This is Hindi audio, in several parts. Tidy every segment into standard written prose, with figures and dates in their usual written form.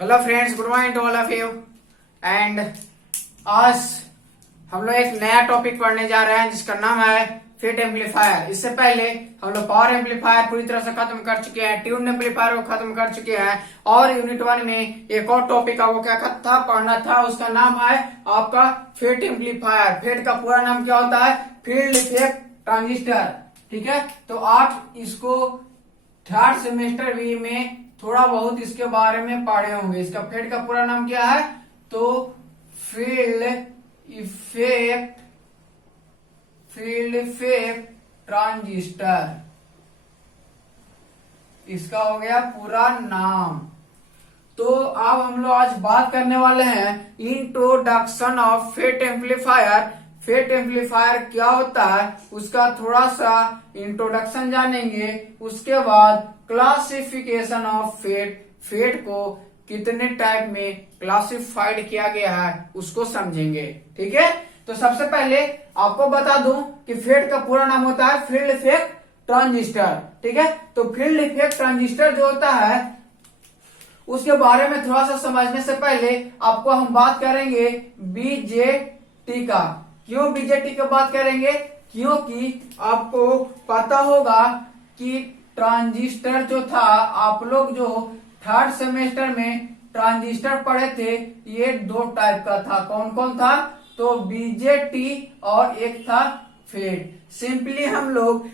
Hello friends, good morning to all of you. And आज हम लोग एक नया टॉपिक पढ़ने जा रहे हैं जिसका नाम है फिट एम्पलीफायर। इससे पहले हम लोग पावर एम्पलीफायर पूरी तरह से खत्म कर चुके हैं, ट्यून्ड एम्पलीफायर को खत्म कर चुके हैं और यूनिट 1 में एक और टॉपिक आपको क्या था पढ़ना था, उसका नाम है आपका फिट एम्पलीफायर। फिट का पूरा नाम क्या होता है? Field effect transistor. ठीक है, तो आप इसको थर्ड सेमेस्टर बी में थोड़ा बहुत इसके बारे में पढ़े होंगे। इसका फेड का पूरा नाम क्या है? तो फील्ड इफेक्ट ट्रांजिस्टर, इसका हो गया पूरा नाम। तो अब हम लोग आज बात करने वाले हैं introduction of fit amplifier. Fit amplifier क्या होता है उसका थोड़ा सा इंट्रोडक्शन जानेंगे। उसके बाद क्लासिफिकेशन ऑफ फिट को कितने टाइप में क्लासिफाइड किया गया है उसको समझेंगे। ठीक है, तो सबसे पहले आपको बता दूं कि फिट का पूरा नाम होता है फील्ड इफेक्ट ट्रांजिस्टर। ठीक है, तो फील्ड इफेक्ट ट्रांजिस्टर जो होता है उसके बारे में थोड़ा सा समझने से पहले आपको हम बात करेंगे बीजेटी का। क्यों बीजेटी की बात करेंगे? क्योंकि आपको पता होगा कि ट्रांजिस्टर जो था, आप लोग जो थर्ड सेमेस्टर में ट्रांजिस्टर पढ़े थे, ये दो टाइप का था। कौन कौन था? तो बीजेटी और एक था फेट। सिंपली हम लोग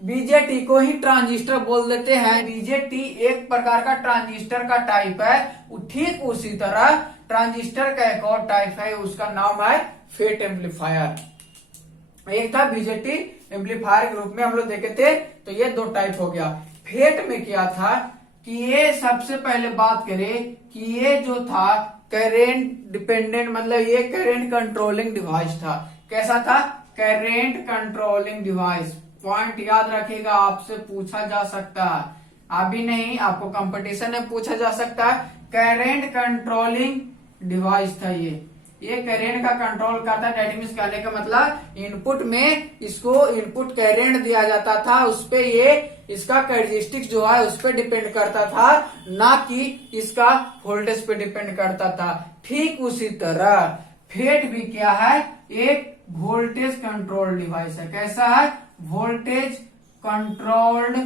बीजेटी को ही ट्रांजिस्टर बोल देते हैं। बीजेटी एक प्रकार का ट्रांजिस्टर का टाइप है, ठीक उसी तरह ट्रांजिस्टर का एक और टाइप है, उसका नाम है फेट एम्पलीफायर। एक था बीजेटी एम्पलीफायर के रूप में हम लोग देखे थे, तो ये दो टाइप हो गया। फेट में क्या था कि ये सबसे पहले बात करें कि ये जो था करेंट डिपेंडेंट, मतलब ये करेंट कंट्रोलिंग डिवाइस था। कैसा था? Current controlling device. पॉइंट याद रखिएगा, आपसे पूछा जा सकता है, अभी नहीं आपको कंपटीशन में पूछा जा सकता है। करेंट कंट्रोलिंग डिवाइस था ये करेंट का कंट्रोल करता है। डेट मींस कहने का मतलब इनपुट में इसको इनपुट करेंट दिया जाता था, उस पे ये इसका कैरेक्टरिस्टिक्स जो है उस पे डिपेंड करता था, ना कि इसका वोल्टेज पे डिपेंड करता था। ठीक उसी तरह फेट भी क्या है? एक वोल्टेज कंट्रोल डिवाइस है। कैसा है? Voltage controlled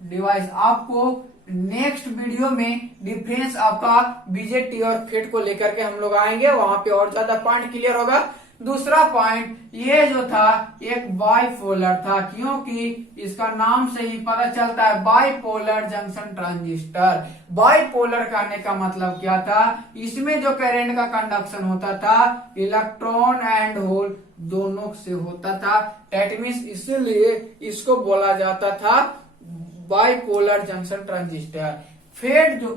device. आपको नेक्स्ट वीडियो में डिफरेंस आपका बीजेटी और फेट को लेकर के हम लोग आएंगे, वहां पे और ज्यादा पॉइंट क्लियर होगा। दूसरा पॉइंट, ये जो था एक बाइपोलर था, क्योंकि इसका नाम से ही पता चलता है बाइपोलर जंक्शन ट्रांजिस्टर। बाइपोलर कहने का मतलब क्या था? इसमें जो करंट का कंडक्शन होता था इलेक्ट्रॉन एंड होल दोनों से होता था। दैट मींस इसीलिए इसको बोला जाता था बाइपोलर जंक्शन ट्रांजिस्टर। फेट जो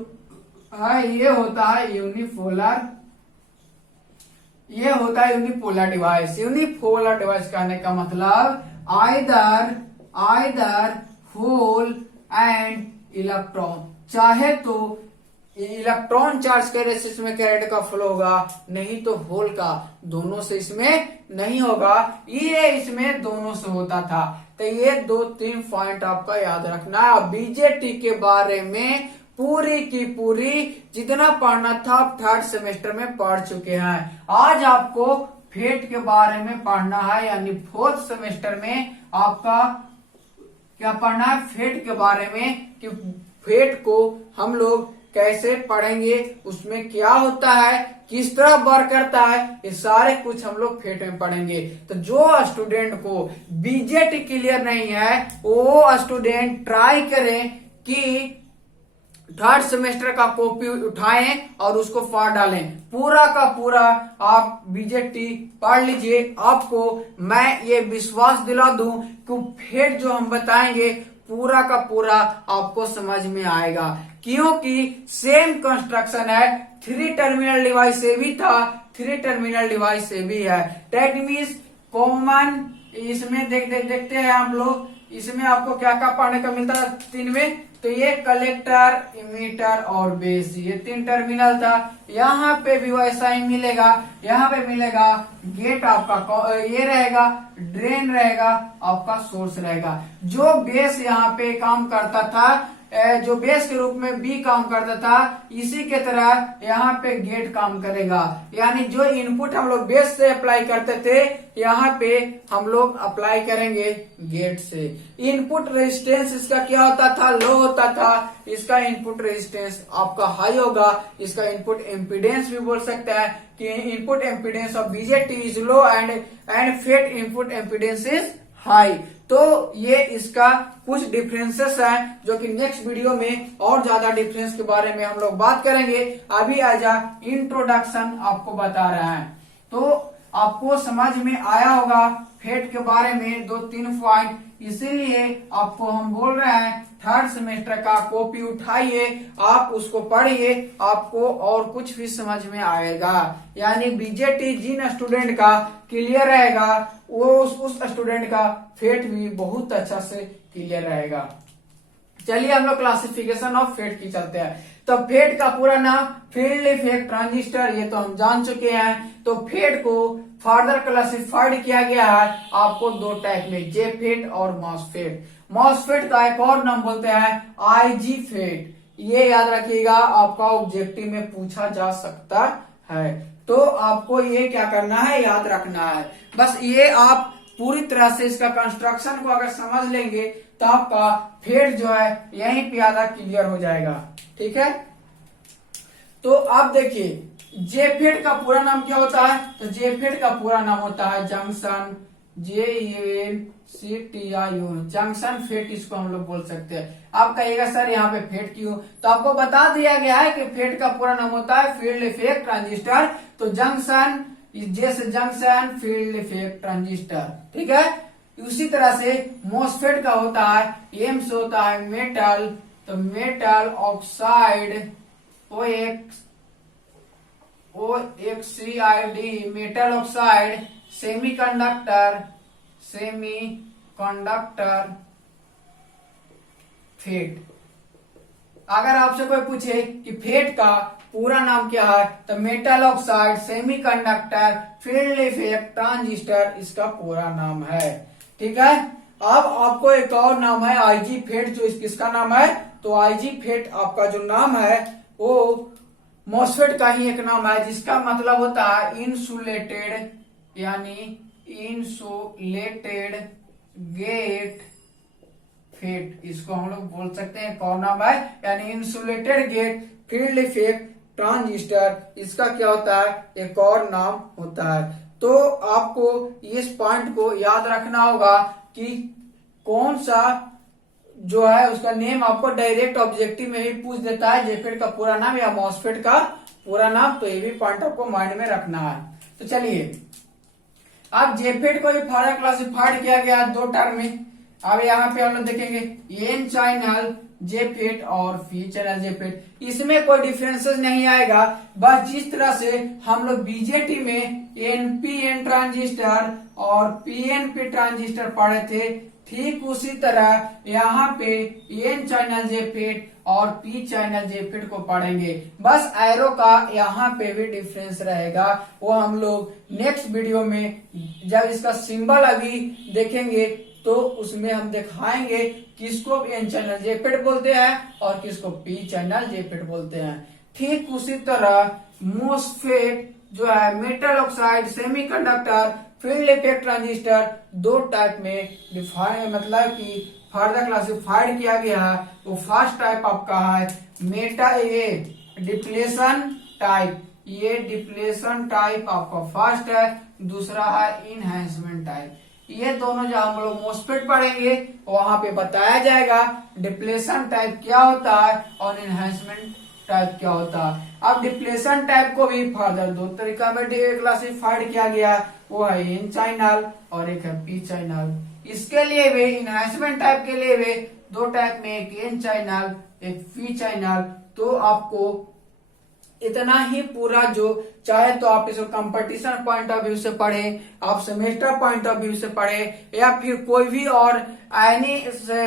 है ये होता है यूनिपोलर, ये होता है यूनिपोलर डिवाइस। यूनिपोलर डिवाइस कहने का मतलब आइदर होल एंड इलेक्ट्रॉन, चाहे तो इलेक्ट्रॉन चार्ज करे से इसमें करंट का फ्लो होगा, नहीं तो होल का, दोनों से इसमें नहीं होगा। ये इसमें दोनों से होता था। तो ये 2-3 पॉइंट आपका याद रखना है। बीजेटी के बारे में पूरी की पूरी जितना पढ़ना था आप थर्ड सेमेस्टर में पढ़ चुके हैं। आज आपको फेट के बारे में पढ़ना है, यानी फोर्थ सेमेस्टर में आपका क्या पढ़ना है? फेट के बारे में, कि फेट को हम लोग कैसे पढ़ेंगे, उसमें क्या होता है, किस तरह वर्क करता है, ये सारे कुछ हम लोग फेट में पढ़ेंगे। तो जो स्टूडेंट को बीजेटी क्लियर नहीं है वो स्टूडेंट ट्राई करें कि थर्ड सेमेस्टर का कॉपी उठाएं और उसको पढ़ डालें। पूरा का पूरा आप बीजेटी पढ़ लीजिए। आपको मैं ये विश्वास दिला दूं कि फेट जो हम बताएंगे पूरा का पूरा आपको समझ में आएगा, क्योंकि सेम कंस्ट्रक्शन है। 3 टर्मिनल डिवाइस से भी था, 3 टर्मिनल डिवाइस से भी है। दैट मींस कॉमन इसमें देखते हैं हम लोग, इसमें आपको क्या क्या पढ़ने का मिलता है 3 में? तो ये कलेक्टर, इमीटर और बेस, ये 3 टर्मिनल था। यहाँ पे भी वैसा ही मिलेगा, यहाँ पे मिलेगा गेट आपका ये रहेगा, ड्रेन रहेगा, आपका सोर्स रहेगा। जो बेस यहाँ पे काम करता था जो बेस के रूप में बी काम करता था, इसी के तरह यहाँ पे गेट काम करेगा। यानी जो इनपुट हम लोग बेस से अप्लाई करते थे, यहाँ पे हम लोग अप्लाई करेंगे गेट से। इनपुट रेजिस्टेंस इसका क्या होता था, लो होता था। इसका इनपुट रेजिस्टेंस आपका हाई होगा। इसका इनपुट एम्पीडेंस भी बोल सकता है कि input impedance of BJT is low and FET input impedance is high. तो ये इसका कुछ डिफरेंसेस हैं जो कि नेक्स्ट वीडियो में और ज्यादा डिफरेंस के बारे में हम लोग बात करेंगे। अभी आजा इंट्रोडक्शन आपको बता रहा है, तो आपको समझ में आया होगा फेट के बारे में 2-3 पॉइंट। इसीलिए आपको हम बोल रहे हैं थर्ड सेमेस्टर का कॉपी उठाइए, आप उसको पढ़िए, आपको और कुछ भी समझ में आएगा। यानी बीजेटी जिन स्टूडेंट का क्लियर रहेगा, वो उस स्टूडेंट का फेट भी बहुत अच्छा से क्लियर रहेगा। चलिए हम लोग क्लासिफिकेशन ऑफ फेट की चलते हैं। तो फेट का पूरा नाम फील्ड इफेक्ट ट्रांजिस्टर, ये तो हम जान चुके हैं। तो फेट को फर्दर क्लासिफाइड किया गया है आपको 2 टाइप में, जे फेट और मॉसफेट। मॉसफेट का एक और नाम बोलते हैं आईजी फेट। ये याद रखिएगा, आपका ऑब्जेक्टिव में पूछा जा सकता है। तो आपको ये क्या करना है, याद रखना है। बस ये आप पूरी तरह से इसका कंस्ट्रक्शन को अगर समझ लेंगे तो आपका फेट जो है यहीं पे आधा क्लियर हो जाएगा। ठीक है, तो आप देखिए जेफेट का पूरा नाम क्या होता है। तो जेफेट का पूरा नाम होता है जंक्शन, JUNCTION, जंक्शन फेट इसको हम लोग बोल सकते हैं। आप कहिएगा सर यहाँ पे फेट क्यों, तो आपको बता दिया गया है कि फेट का पूरा नाम होता है फील्ड इफेक्ट ट्रांजिस्टर। तो जंक्शन, जैसे जंक्शन फील्ड इफेक्ट ट्रांजिस्टर, ठीक है। उसी तरह से मॉसफेट का होता है, एम से होता है मेटल, तो metal oxide OXID, metal oxide semiconductor FET. अगर आपसे कोई पूछे कि फेट का पूरा नाम क्या है, तो metal oxide semiconductor field effect transistor इसका पूरा नाम है। ठीक है, अब आपको एक और नाम है आईजी फेट, जो किसका नाम है, तो आईजी फेट आपका जो नाम है वो मॉसफेट का ही एक नाम है, जिसका मतलब होता है इंसुलेटेड, यानी इंसुलेटेड गेट फेट, इसको हम लोग बोल सकते हैं कौन नाम है, यानी insulated gate field effect transistor, इसका क्या होता है, एक और नाम होता है। तो आपको इस पॉइंट को याद रखना होगा कि कौन सा जो है उसका नेम आपको डायरेक्ट ऑब्जेक्टिव में ही पूछ देता है, जेफेट का पूरा नाम या मॉसफेट का पूरा नाम। तो ये भी पॉइंट आपको माइंड में रखना है। तो चलिए, अब जेफेट को फर्दर क्लासिफाइड किया गया 2 टर्म में। अब यहाँ पे हम लोग देखेंगे एन चैनल जेफेट और पी चैनल जेफेट। इसमें कोई डिफरेंसेस नहीं आएगा, बस जिस तरह से हम लोग बीजेटी में एनपीएन ट्रांजिस्टर और पीएनपी ट्रांजिस्टर पढ़े थे, ठीक उसी तरह यहाँ पे एन चैनल जेफेट और पी चैनल जेफेट को पढ़ेंगे। बस एरो का यहाँ पे भी डिफरेंस रहेगा, वो हम लोग नेक्स्ट वीडियो में जब इसका सिंबल अभी देखेंगे तो उसमें हम दिखाएंगे किसको एन चैनल जेफेट बोलते हैं और किसको पी चैनल जेफेट बोलते हैं। ठीक उसी तरह मॉसफेट जो है metal oxide semiconductor field effect transistor 2 type में डिफाइन, मतलब कि फर्दर क्लासिफाइड किया गया है। वो फर्स्ट टाइप आपका है ये डिप्लेशन टाइप, ये डिप्लेशन टाइप आपका फर्स्ट है। दूसरा है इनहेंसमेंट टाइप। ये दोनों जो हम लोग मॉसफेट पढ़ेंगे वहां पे बताया जाएगा डिप्लेशन टाइप क्या होता है और इनहेंसमेंट टाइप क्या होता है। अब डिप्लेशन टाइप को भी फर्दर 2 तरीका में क्लासिफाइड किया गया, वो है एन चैनल और एक है पी चैनल। इसके लिए भी इनहेंसमेंट टाइप के लिए भी 2 टाइप में, एक एन चैनल एक पी चैनल। तो आपको इतना ही पूरा, जो चाहे तो आप इसको कंपटीशन पॉइंट ऑफ व्यू से पढ़े, आप सेमेस्टर पॉइंट ऑफ व्यू से पढ़े, या फिर कोई भी और एनी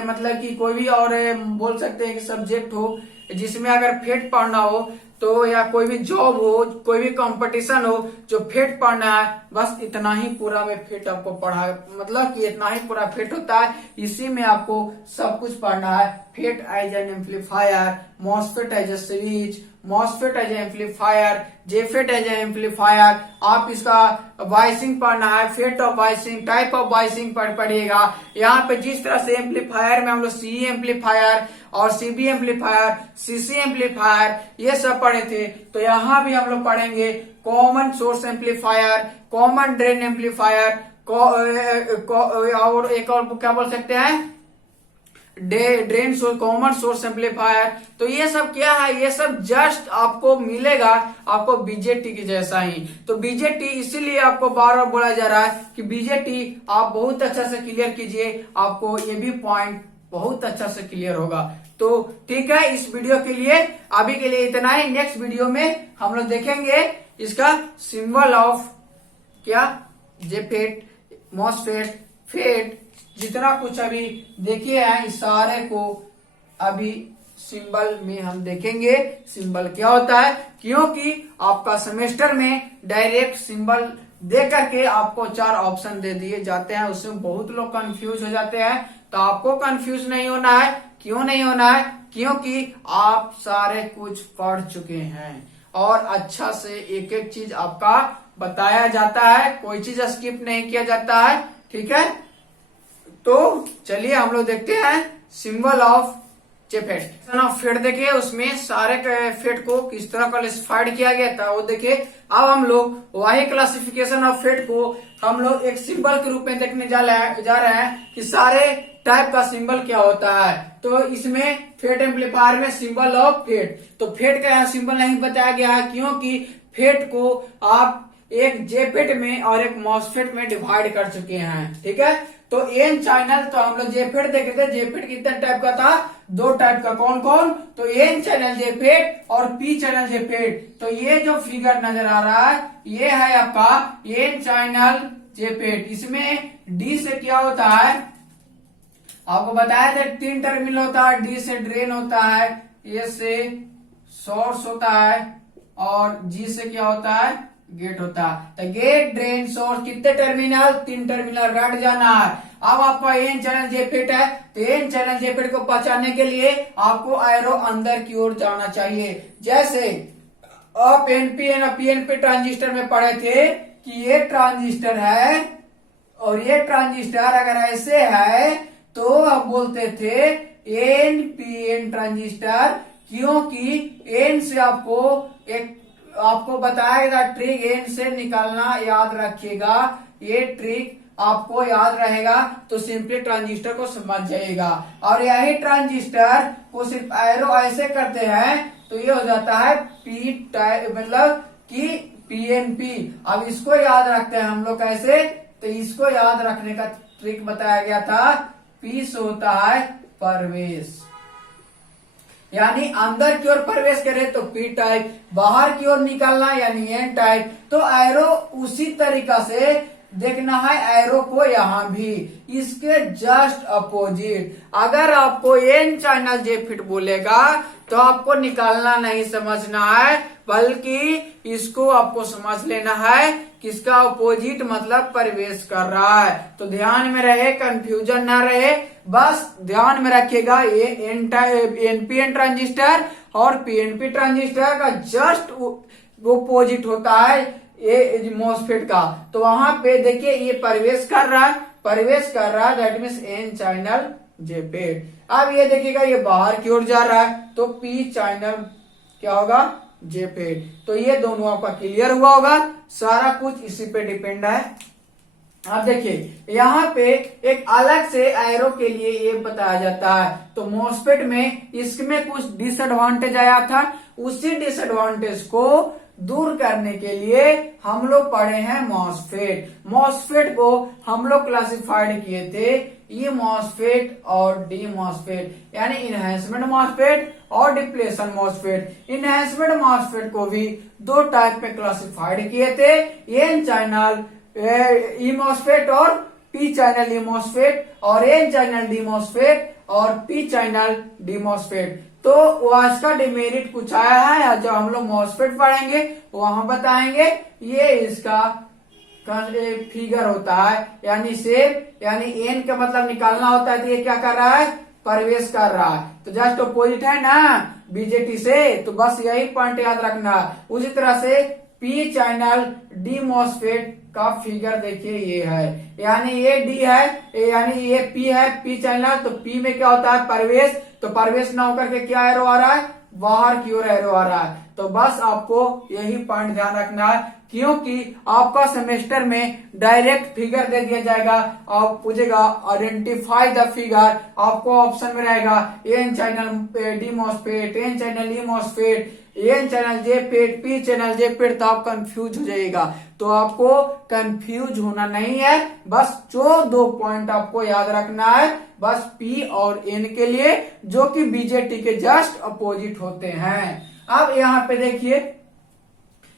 मतलब कि कोई भी और बोल सकते हैं कि सब्जेक्ट हो, जिसमें अगर फेट पढ़ना हो तो, या कोई भी जॉब हो, कोई भी कंपटीशन हो, जो फेट पढ़ना है, बस इतना ही पूरा में फेट आपको पढ़ा, मतलब कि इतना ही पूरा फेट होता है। इसी में आपको सब कुछ पढ़ना है। FET as an amplifier, MOSFET as a switch, MOSFET as amplifier, JFET as amplifier. आप इसका वाइसिंग पढ़ना है, FET of biasing, type of biasing पढ़िएगा। यहाँ पे जिस तरह से एम्पलीफायर में हम लोग सीई एम्पलीफायर और सीबी एम्पलीफायर, सीसी एम्पलीफायर ये सब पढ़े थे, तो यहाँ भी हम लोग पढ़ेंगे common source amplifier, common drain amplifier, और एक और क्या बोल सकते हैं, drain source, common source amplifier. तो ये सब क्या है, ये सब जस्ट आपको मिलेगा आपको बीजेटी की जैसा ही। तो बीजेटी इसीलिए आपको बार बार बोला जा रहा है कि बीजेटी आप बहुत अच्छा से क्लियर कीजिए, आपको ये भी पॉइंट बहुत अच्छा से क्लियर होगा। तो ठीक है, इस वीडियो के लिए अभी के लिए इतना ही। नेक्स्ट वीडियो में हम लोग देखेंगे इसका सिंबल ऑफ क्या, जेफेट, मॉसफेट, फेट, जितना कुछ अभी देखे हैं इस सारे को अभी सिंबल में हम देखेंगे सिंबल क्या होता है, क्योंकि आपका सेमेस्टर में डायरेक्ट सिंबल दे करके आपको 4 ऑप्शन दे दिए जाते हैं। उसमें बहुत लोग कंफ्यूज हो जाते हैं, तो आपको कंफ्यूज नहीं होना है। क्यों नहीं होना है, क्योंकि आप सारे कुछ पढ़ चुके हैं और अच्छा से एक एक चीज आपका बताया जाता है, कोई चीज स्किप नहीं किया जाता है। ठीक है, तो चलिए हम लोग देखते हैं सिंबल ऑफ जेफेट। फेट देखिए, उसमें सारे फेट को किस तरह क्लासिफाइड किया गया था वो देखिए। अब हम लोग वही क्लासिफिकेशन ऑफ फेट को हम लोग एक सिंबल के रूप में देखने जा रहे हैं कि सारे टाइप का सिंबल क्या होता है। तो इसमें फेट एम्पलीफायर में सिंबल ऑफ फेट, तो फेट का यहाँ सिंबल नहीं बताया गया है, क्योंकि फेट को आप एक जेफेट में और एक मॉसफेट में डिवाइड कर चुके हैं। ठीक है, तो एन चैनल, तो हम लोग जेफेट देखे थे, जेफेट कितने टाइप का था, 2 टाइप का। कौन कौन, तो एन चैनल जेफेट और पी चैनल जेफेट। तो ये जो फिगर नजर आ रहा है ये है आपका एन चैनल जेफेट। इसमें डी से क्या होता है, आपको बताया था 3 टर्मिनल होता है, डी से ड्रेन होता है, ए से सोर्स होता है और जी से क्या होता है, गेट होता है। तो गेट, ड्रेन, सोर्स, कितने टर्मिनल, 3 टर्मिनल रट जाना है। अब आपका एन चैनल जेफेट है, तो एन चैनल जेफेट को पहचानने के लिए आपको एरो अंदर की ओर जाना चाहिए। जैसे आप एनपीएन और पीएनपी ट्रांजिस्टर में पढ़े थे कि ये ट्रांजिस्टर है और ये ट्रांजिस्टर अगर ऐसे है तो आप बोलते थे एनपीएन ट्रांजिस्टर, क्योंकि एन से आपको बताया गया ट्रिक, एन से निकालना याद रखिएगा। ये ट्रिक आपको याद रहेगा तो सिंपली ट्रांजिस्टर को समझ जाइएगा। और यही ट्रांजिस्टर को सिर्फ एरो ऐसे करते हैं तो ये हो जाता है पी टाइप, मतलब कि पीएनपी। अब इसको याद रखते हैं हम लोग कैसे, तो इसको याद रखने का ट्रिक बताया गया था। पी से होता है प्रवेश, यानी अंदर की ओर प्रवेश करे तो पी टाइप, बाहर की ओर निकलना यानी एन टाइप। तो एरो उसी तरीका से देखना है, एरो को यहाँ भी इसके जस्ट अपोजिट। अगर आपको एन चैनल जेफेट बोलेगा तो आपको निकालना नहीं समझना है, बल्कि इसको आपको समझ लेना है किसका अपोजिट, मतलब प्रवेश कर रहा है। तो ध्यान में रहे, कंफ्यूजन ना रहे, बस ध्यान में रखिएगा। ये एनपीएन ट्रांजिस्टर और पीएनपी ट्रांजिस्टर का जस्ट अपोजिट होता है ये मॉसफेट का। तो वहां पे देखिए ये प्रवेश कर रहा है, that means N channel JFET. अब ये देखिएगा ये बाहर की ओर जा रहा है तो पी चैनल क्या होगा, जेफेट। तो ये दोनों आपका क्लियर हुआ होगा, सारा कुछ इसी पे डिपेंड है। अब देखिए यहाँ पे एक अलग से एरो के लिए ये बताया जाता है। तो मॉसफेट में इसमें कुछ डिसएडवांटेज आया था, उसी डिसएडवांटेज को दूर करने के लिए हम लोग पढ़े हैं मॉसफेट। मॉसफेट को हम लोग क्लासिफाइड किए थे ई मॉसफेट और डी मॉसफेट, यानी इनहेंसमेंट मॉसफेट और डिप्लेशन मॉसफेट। इनहेंसमेंट मॉसफेट को भी 2 टाइप में क्लासिफाइड किए थे, एन चैनल ई मॉसफेट और पी चैनल ई मॉसफेट, और एन चैनल डी मॉसफेट और पी चैनल डी मॉसफेट। तो आज का डिमेरिट कुछ आया है, या जब हम लोग मॉस्फेट पढ़ेंगे वहां बताएंगे। ये इसका फिगर होता है, यानी शेप, यानी एन का मतलब निकालना होता है, तो ये क्या कर रहा है, प्रवेश कर रहा है। तो जस्ट अपोजिट है ना बीजेटी से, तो बस यही पॉइंट याद रखना है। उसी तरह से पी चैनल डी मॉस्फेट का फिगर देखिए ये है, यानी ये डी है, यानी ये पी है, पी चैनल। तो पी में क्या होता है, प्रवेश, तो प्रवेश ना होकर के क्या एरो आ रहा है, बाहर की ओर एरो आ रहा है। तो बस आपको यही पॉइंट ध्यान रखना है, क्योंकि आपका सेमेस्टर में डायरेक्ट फिगर दे दिया जाएगा, आप पूछेगा आइडेंटिफाई द फिगर, आपको ऑप्शन में रहेगा N channel D MOSFET, N channel E MOSFET, N channel J FET, P channel J FET, तो आप कंफ्यूज हो जाएगा। तो आपको कंफ्यूज होना नहीं है, बस जो 2 पॉइंट आपको याद रखना है, बस पी और एन के लिए, जो कि बीजेटी के जस्ट अपोजिट होते हैं। अब यहाँ पे देखिए,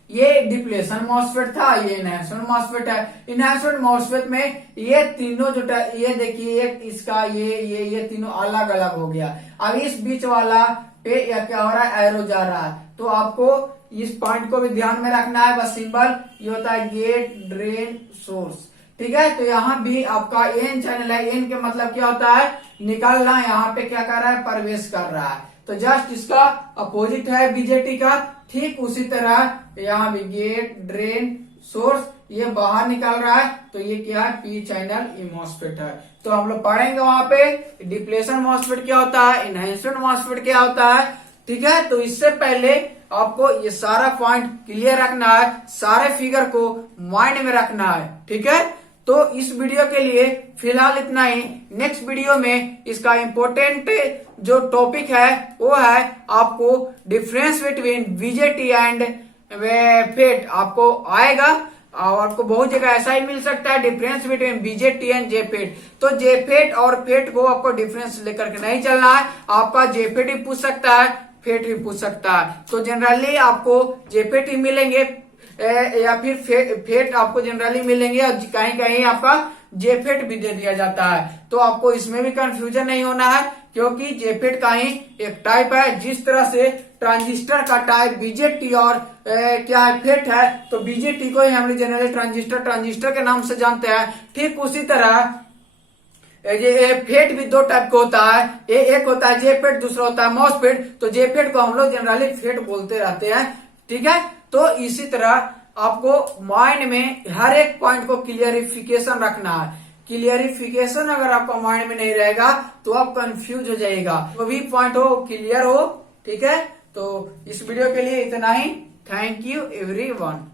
ये डिप्लेशन मॉस्फेट था, ये इनहैंसमेंट मॉस्फेट है। इनहैंसमेंट मॉस्फेट में ये तीनों जो ये देखिए, एक इसका ये तीनों अलग अलग हो गया। अब इस बीच वाला पे या क्या हो रहा है, एरो जा रहा है। तो आपको इस पॉइंट को भी ध्यान में रखना है, बस सिंबल ये होता है गेट ड्रेन सोर्स, ठीक है। तो यहाँ भी आपका एन चैनल है, एन के मतलब क्या होता है, निकलना, यहाँ पे क्या कर रहा है, प्रवेश कर रहा है। तो जस्ट इसका अपोजिट है बीजेटी का। ठीक उसी तरह यहाँ भी गेट ड्रेन सोर्स, ये बाहर निकल रहा है, तो ये क्या है, पी चैनल ई मॉस्फेट है। तो हम लोग पढ़ेंगे वहां पे डिप्लेशन मॉस्फेट क्या होता है, इनहैंसमेंट मॉस्फेट क्या होता है, ठीक है। तो इससे पहले आपको ये सारा पॉइंट क्लियर रखना है, सारे फिगर को माइंड में रखना है, ठीक है। तो इस वीडियो के लिए फिलहाल इतना ही। नेक्स्ट वीडियो में इसका इम्पोर्टेंट जो टॉपिक है वो है आपको difference between BJT and FET आपको आएगा, और आपको बहुत जगह ऐसा ही मिल सकता है, difference between BJT and JFET. तो जेफेट और फेट को आपको डिफरेंस लेकर के नहीं चलना है, आपका जेफेट ही पूछ सकता है, फेट भी पूछ सकता है। तो जनरली आपको जेफेट ही मिलेंगे या फिर फेट आपको जनरली मिलेंगे, और कहीं कहीं आपका जेफेट भी दे दिया जाता है। तो आपको इसमें भी कंफ्यूजन नहीं होना है, क्योंकि जेफेट का ही एक टाइप है। जिस तरह से ट्रांजिस्टर का टाइप बीजेटी और क्या है, फेट है, तो बीजेटी को ही हम लोग जनरली ट्रांजिस्टर के नाम से जानते हैं। ठीक उसी तरह ये फेट भी 2 टाइप का होता है, एक होता है जेफेट, दूसरा होता है मॉसफेट। तो जेफेट को हम लोग जनरली फेट बोलते रहते हैं, ठीक है। तो इसी तरह आपको माइंड में हर एक पॉइंट को क्लियरिफिकेशन रखना है। क्लियरिफिकेशन अगर आपका माइंड में नहीं रहेगा तो आप कंफ्यूज हो जाएगा, तो भी पॉइंट हो क्लियर हो, ठीक है। तो इस वीडियो के लिए इतना ही। Thank you everyone.